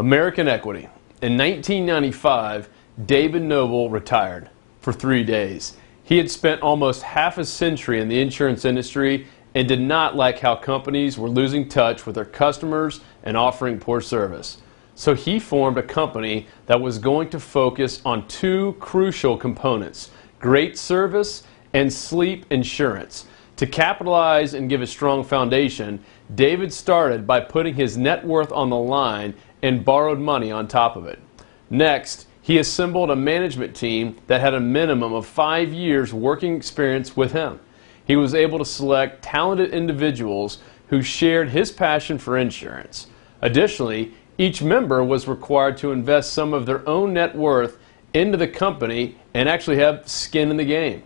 American Equity. In 1995, David Noble retired for 3 days. He had spent almost half a century in the insurance industry and did not like how companies were losing touch with their customers and offering poor service. So he formed a company that was going to focus on two crucial components: great service and sleep insurance. To capitalize and give a strong foundation, David started by putting his net worth on the line and borrowed money on top of it. Next, he assembled a management team that had a minimum of 5 years working experience with him. He was able to select talented individuals who shared his passion for insurance. Additionally, each member was required to invest some of their own net worth into the company and actually have skin in the game.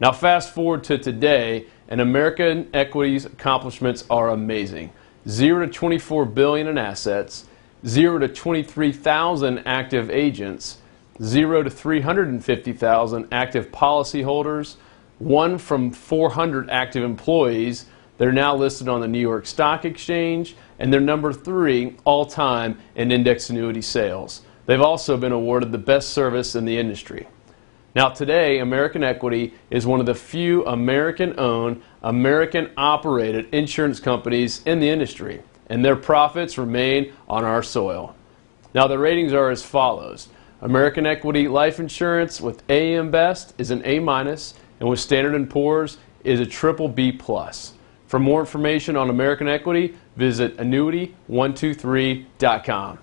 Now fast forward to today, and American Equity's accomplishments are amazing. 0 to 24 billion in assets, 0 to 23,000 active agents, 0 to 350,000 active policyholders, 1 from 400 active employees. They're now listed on the New York Stock Exchange, and they're number 3 all-time in index annuity sales. They've also been awarded the best service in the industry. Now today, American Equity is one of the few American-owned, American-operated insurance companies in the industry, and their profits remain on our soil. Now the ratings are as follows. American Equity Life Insurance with AM Best is an A-, and with Standard & Poor's is a BBB+. For more information on American Equity, visit annuity123.com.